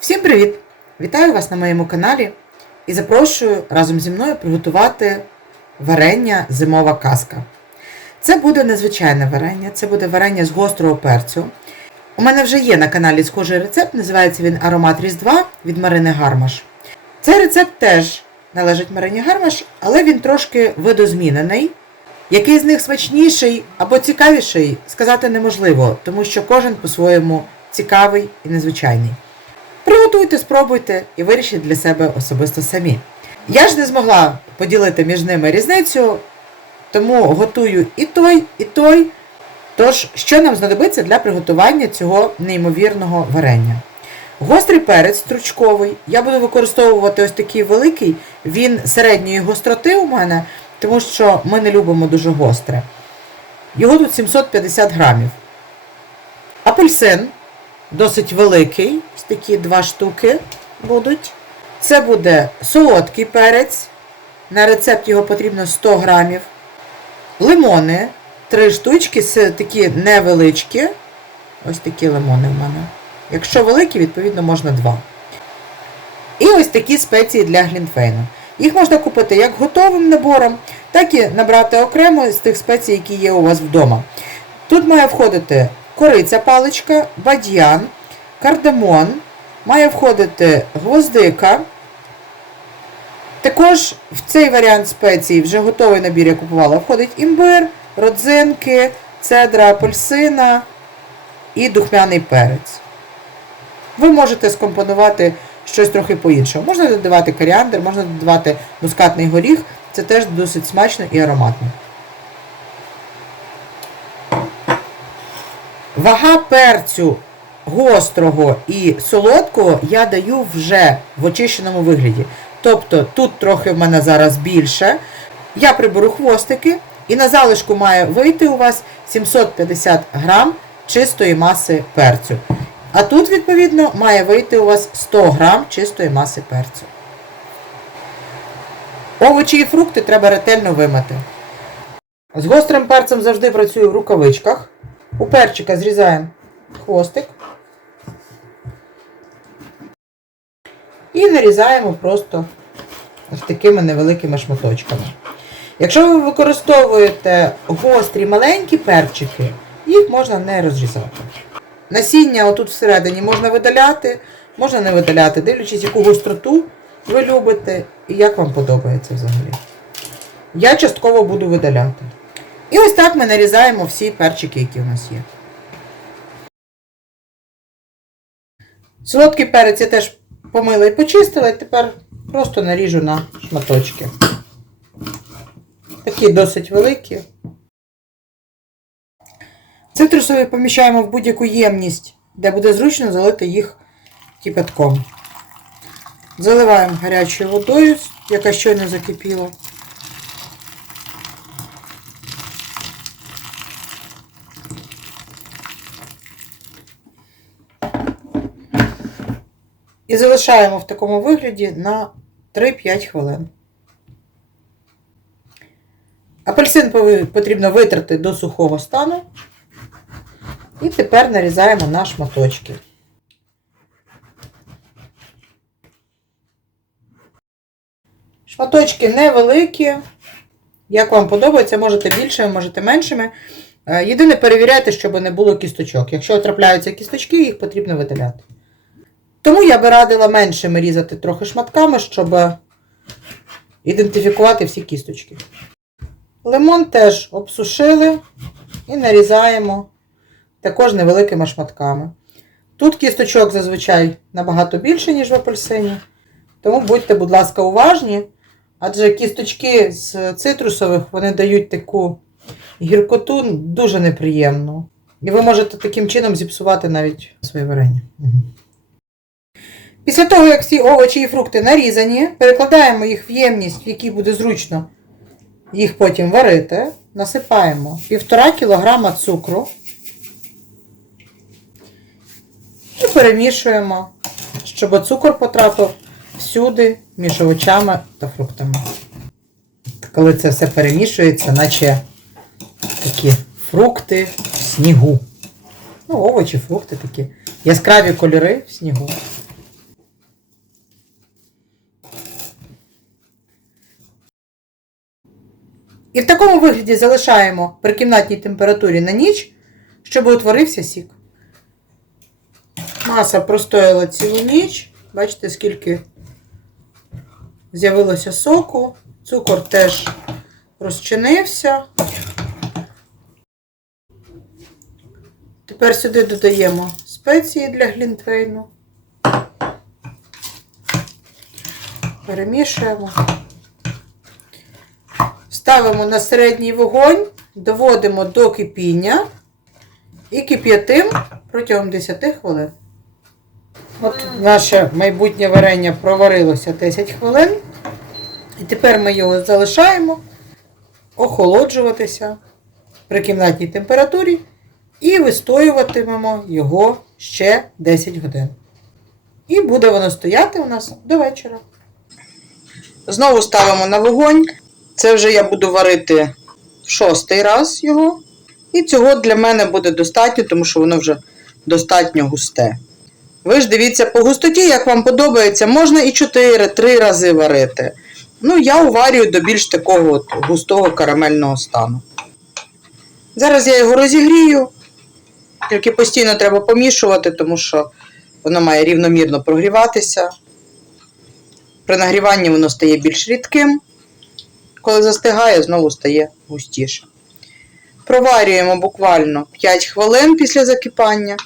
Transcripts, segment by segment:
Всім привіт! Вітаю вас на моєму каналі і запрошую разом зі мною приготувати варення зимова казка. Це буде незвичайне варення, це буде варення з гострого перцю. У мене вже є на каналі схожий рецепт, називається він Аромат Різдва від Марини Гармаш. Цей рецепт теж належить Марині Гармаш, але він трошки видозмінений. Який з них смачніший або цікавіший, сказати неможливо, тому що кожен по-своєму цікавий і незвичайний. Приготуйте, спробуйте і вирішіть для себе особисто самі. Я ж не змогла поділити між ними різницю, тому готую і той, і той. Тож, що нам знадобиться для приготування цього неймовірного варення? Гострий перець стручковий. Я буду використовувати ось такий великий, він середньої гостроти у мене, тому що ми не любимо дуже гостре. Його тут 750 грамів. Апельсин досить великий, такі два штуки будуть. Це буде солодкий перець. На рецепт його потрібно 100 грамів. Лимони, три штучки, такі невеличкі. Ось такі лимони в мене. Якщо великі, відповідно, можна два. І ось такі спеції для глінтвейну. Їх можна купити як готовим набором, так і набрати окремо з тих спецій, які є у вас вдома. Тут має входити кориця паличка, бадьян, кардамон, має входити гвоздика. Також в цей варіант спецій, вже готовий набір я купувала, входить імбир, родзинки, цедра апельсина і духмяний перець. Ви можете скомпонувати щось трохи по-іншому. Можна додавати коріандр, можна додавати мускатний горіх, це теж досить смачно і ароматно. Вага перцю гострого і солодкого я даю вже в очищеному вигляді. Тобто тут трохи в мене зараз більше. Я приберу хвостики і на залишку має вийти у вас 750 грам чистої маси перцю. А тут, відповідно, має вийти у вас 100 грам чистої маси перцю. Овочі і фрукти треба ретельно вимити. З гострим перцем завжди працюю в рукавичках. У перчика зрізаємо хвостик. І нарізаємо просто такими невеликими шматочками. Якщо ви використовуєте гострі маленькі перчики, їх можна не розрізати. Насіння отут всередині можна видаляти, можна не видаляти, дивлячись, яку гостроту ви любите і як вам подобається взагалі. Я частково буду видаляти. І ось так ми нарізаємо всі перчики, які у нас є. Солодкий перець я теж помила і почистила, і тепер просто наріжу на шматочки. Такі досить великі. Цитрусові поміщаємо в будь-яку ємність, де буде зручно залити їх кипятком. Заливаємо гарячою водою, яка щойно закипіла. І залишаємо в такому вигляді на 3-5 хвилин. Апельсин потрібно витерти до сухого стану. І тепер нарізаємо на шматочки. Шматочки невеликі. Як вам подобається, можете більшими, можете меншими. Е, Єдине перевіряйте, щоб не було кісточок. Якщо трапляються кісточки, їх потрібно видаляти. Тому я би радила меншими різати трохи шматками, щоб ідентифікувати всі кісточки. Лимон теж обсушили і нарізаємо також невеликими шматками. Тут кісточок зазвичай набагато більше, ніж в апельсині. Тому будьте, будь ласка, уважні, адже кісточки з цитрусових вони дають таку гіркоту дуже неприємну. І ви можете таким чином зіпсувати навіть своє варення. Після того, як всі овочі і фрукти нарізані, перекладаємо їх в ємність, в якій буде зручно їх потім варити. Насипаємо 1,5 кг цукру і перемішуємо, щоб цукор потрапив всюди між овочами та фруктами. Коли це все перемішується, наче такі фрукти в снігу. Ну, овочі, фрукти такі. Яскраві кольори в снігу. І в такому вигляді залишаємо при кімнатній температурі на ніч, щоб утворився сік. Маса простояла цілу ніч. Бачите, скільки з'явилося соку. Цукор теж розчинився. Тепер сюди додаємо спеції для глінтвейну. Перемішуємо. Ставимо на середній вогонь, доводимо до кипіння і кип'ятим протягом 10 хвилин. От наше майбутнє варення проварилося 10 хвилин. І тепер ми його залишаємо охолоджуватися при кімнатній температурі і вистоюватимемо його ще 10 годин. І буде воно стояти у нас до вечора. Знову ставимо на вогонь. Це вже я буду варити шостий раз його. І цього для мене буде достатньо, тому що воно вже достатньо густе. Ви ж дивіться по густоті, як вам подобається, можна і 4-3 рази варити. Ну, я уварюю до більш такого от густого карамельного стану. Зараз я його розігрію, тільки постійно треба помішувати, тому що воно має рівномірно прогріватися. При нагріванні воно стає більш рідким. Коли застигає, знову стає густіше. Проварюємо буквально 5 хвилин після закипання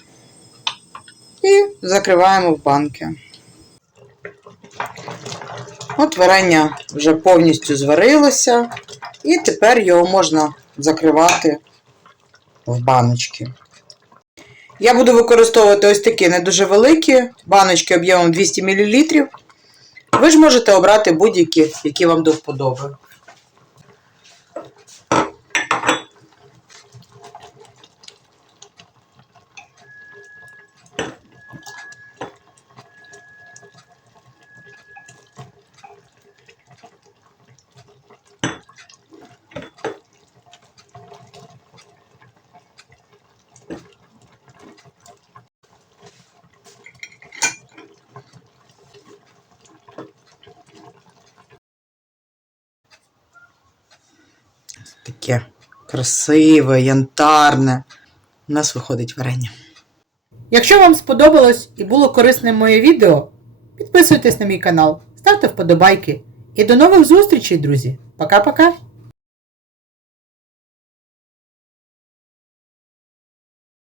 і закриваємо в банки. От варення вже повністю зварилося, і тепер його можна закривати в баночки. Я буду використовувати ось такі не дуже великі баночки об'ємом 200 мл. Ви ж можете обрати будь-які, які вам до вподоби. Таке красиве, янтарне. У нас виходить варення. Якщо вам сподобалось і було корисне моє відео, підписуйтесь на мій канал, ставте вподобайки. І до нових зустрічей, друзі! Пока-пока!